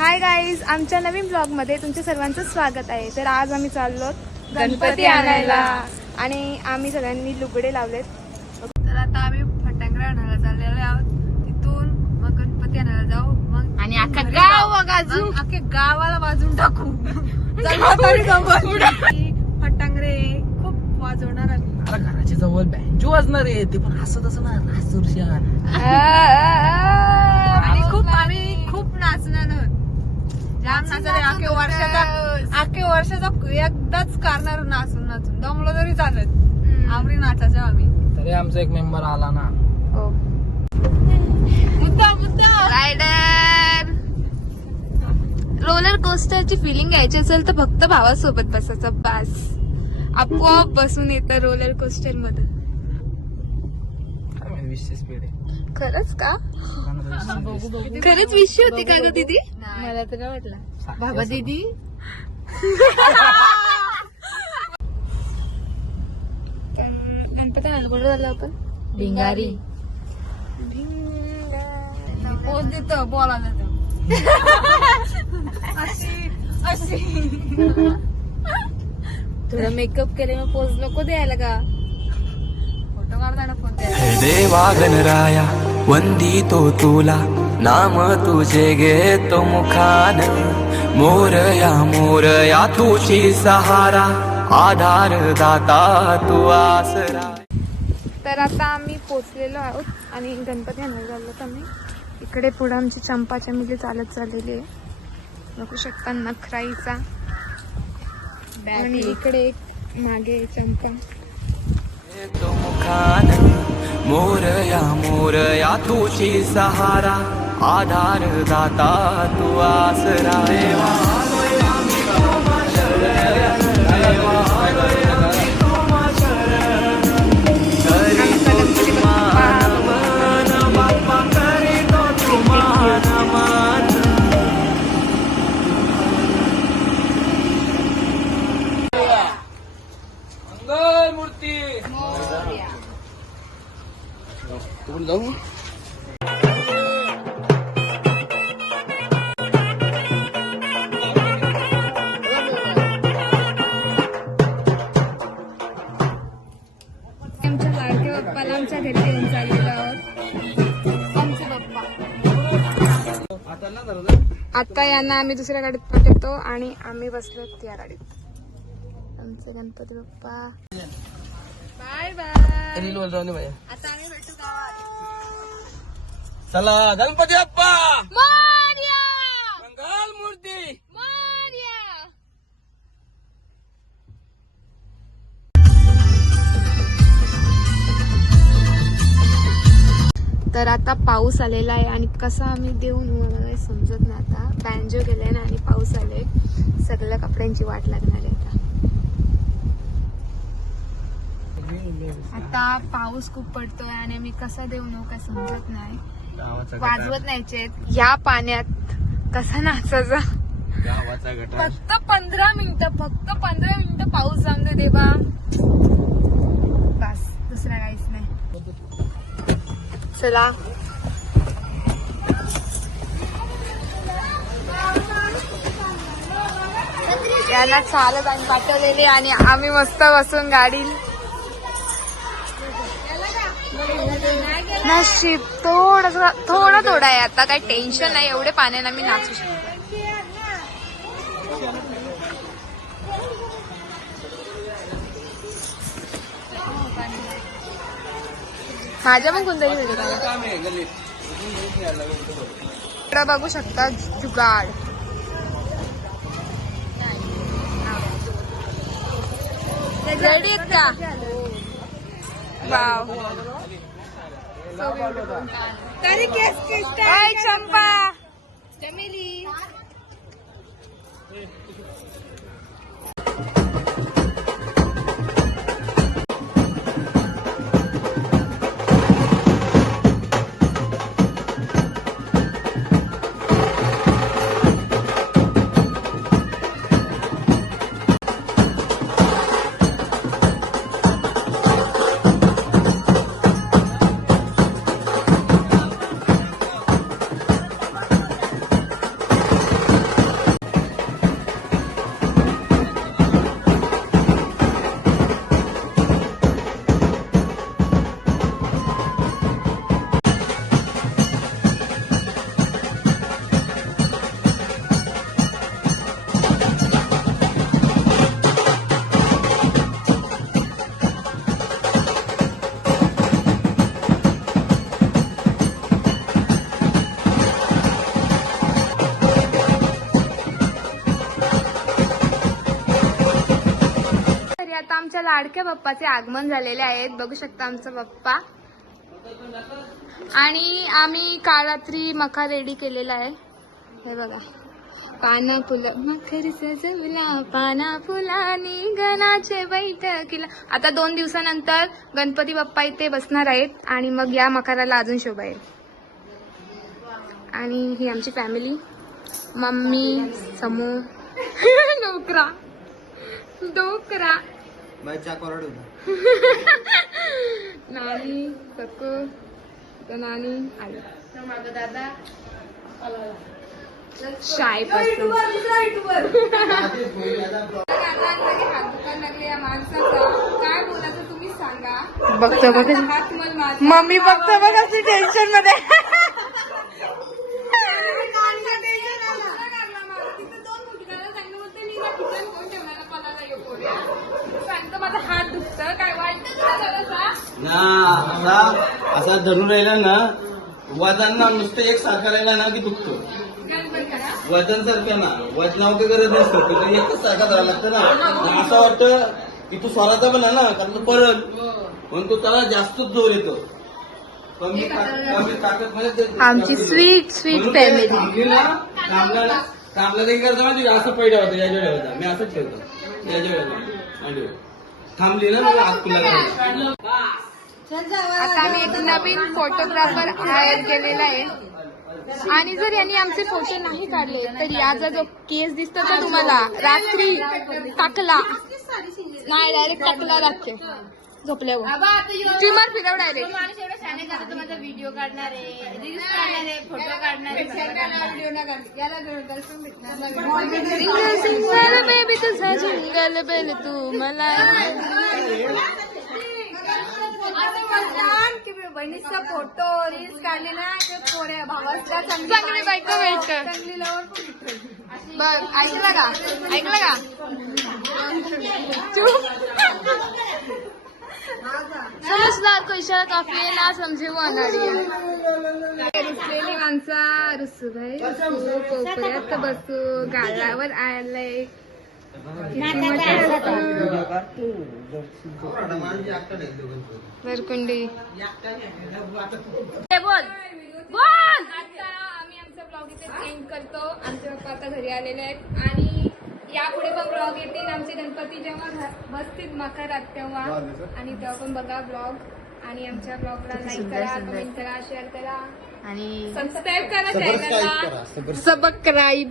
Hi guys, आमच्या नवीन ब्लॉगमध्ये तुमच्या सर्वांचं स्वागत आहे. तर आज आम्ही चाललो गणपती आणायला आणि आम्ही सगळ्यांनी लुगडे लावलेत. तर आता आम्ही फटांगडे आणायला चाललेलो आहोत. तिथून मग गणपती आणायला जाऊ, मग आणि अख्खा गाव अख्ख्या गावाला वाजून टाकू. फटांगडे खूप वाजवणार आम्ही. घराच्या जवळ बँजो वाजणार आहे ते, पण असं तसं ना आणि आम्ही खूप नाचणार आहोत. जाम नाचणार अख्ख्या वर्षाचा एकदाच करणार नाचून नाचून दमलो तरी चालत. आवडी नाचायचं आम्ही. तरी आमचा एक मेंबर आला ना. मुद्दा रायडर रोलर कोस्टरची फिलिंग घ्यायची असेल तर फक्त भावासोबत बसायचं बस. आपोआप बसून येतं रोलर कोस्टर मध्ये. विशेष पेढे खरंच का? खरंच विषय होती का ग दीदी? मला तर काय वाटलं बाबा दीदी. गणपती आणायला कुठे झालं आपण? भिंगारी पोच देतो बोलायला थोडं मेकअप केले मग पोज नको द्यायला का? फोटो काढताना फोन हे देवा गणराया वंदितो तुला, नाम तुझे घेतो मुखान. मोरया तुझी सहारा, आधार दाता तू आसरा. तर आता आम्ही पोचलेलो आहोत आणि गणपती आणायला चाललो तर आम्ही. इकडे पुढे आमची चंपा चमेली चालत चाललेली आहे, बघू शकता नखराईचा. आणि इकडे एक मागे चंपा. तो मुखान मोरया तुझी सहारा, आधार दाता तू आसरा. मंगल मूर्ती तुम्ही जाऊ. आमच्या लाडक्या बाप्पाला आमच्या घरी घेऊन चाललेलो आहोत. आमचे बाप्पा आता यांना आम्ही दुसऱ्या गाडीत पाठवतो आणि आम्ही बसलो त्या गाडीत. आमचे Ganpati Bappa bye bye. Reel वर जाऊन दे बाया. आता आम्ही भेटू गावात. चला गणपती बाप्पा मोरया! मंगल मूर्ती. मोरया! तर आता पाऊस आलेला आहे आणि कसा आम्ही देऊन मला काही समजत नाही. आता बँजो गेले ना आणि पाऊस आले, सगळ्या कपड्यांची वाट लागणार आहे आता पाऊस खूप पडतोय आणि मी कसा देऊ नको काय समजत नाही. वाजवत नाहीचे या पाण्यात कसा नाचायचा. फक्त 15 मिनिटं पाऊस जाऊन दे देवा, बस दुसरा काहीच नाही. चला यांना चालत आणि पाठवलेले आणि आम्ही मस्त बसून गाडी. नशीब थोडा आहे आता, काही टेन्शन नाही. एवढे पाण्याने आम्ही नाचू शकतो. माझ्या पण कोणतरी इकडं बघू शकता जुगाड. रेडी आहेत का? वाव. हाय चंपा चमेली. आता आमच्या लाडक्या बाप्पाचे आगमन झालेले आहेत. बघू शकता आमचा बाप्पा. आणि आम्ही काल रात्री मखर रेडी केलेला आहे. हे बघा, पाना फुला मखर सजवला, पाना फुलानी गणाचे बैठकीला. आता 2 दिवसानंतर गणपती बाप्पा इथे बसणार आहेत आणि मग या मखराला अजून शोभा येईल. आणि ही आमची फॅमिली, मम्मी, समू, डोकरा नानी, सकू, नानी, आई, माझा दादा, शाय पासून लागले या माणसाचा. काय बोलायचं तुम्ही सांगा. बघतो बघ हात मम्मी, बघतो बघ असं टेन्शन मध्ये. माझा हात दुखतं. काय वाटतं असा धरून राहिला ना, वजन ना नुसतं एक सारखा राहिला ना की दुखतो. वजन सारखं ना, वजनावर काही गरज नसतं, तुला एकच सारखा धरावं लागतं ना. असं वाटतं की तू स्वराचा पण आहे ना, कारण तू परत म्हणून तो त्याला जास्तच जोर येतो. कमी ताकद मध्ये आमची स्वीट फॅमिली. कामला काही करता माहिती असं पहिला होतं, याच्या वेळेला होता. मी असंच ठेवतो याच्या वेळेला. थांबली ना मला हात तुला. आता आम्ही एक नवीन फोटोग्राफर हायर केलेला आहे. आणि जर यांनी आमचे फोटो नाही काढले तर याचा जो केस दिसतो तो तुम्हाला रात्री टाकला नाही, डायरेक्ट टाकला रात्री झोपल्यावर ट्रिमर फिरव डायरेक्ट. माझा व्हिडिओ काढणार आहे, रील्स काढणार आहे, फोटो काढणार सिंगल बेबी तुझा जिंगल बेल तू मला बहिणीचा फोटो रील्स काढले ना ते पोऱ्या भावाचा चांगली बायको भेटत. चांगली लवर पण बघ, ऐकलं का चुप. समजदार को इशारा काफी है, ना समझे वो अनाड़ी है. रुसलेली माणसा रुसू भाई रुसू, कोपऱ्यात बसू, गालावर आलंय वरकुंडी. बोल बोल. आता आम्ही आमचा ब्लॉग इथे एंड करतो. आमचे पप्पा आता घरी आलेले आहेत आणि यापुढे पण ब्लॉग येतील. आमचे गणपती जेव्हा बसतील मखरात तेव्हा, आणि तेव्हा पण बघा ब्लॉग. आणि आमच्या ब्लॉगला लाईक करा, कमेंट करा, शेअर करा आणि सबस्क्राईब करा चॅनलला. सबस्क्राईब.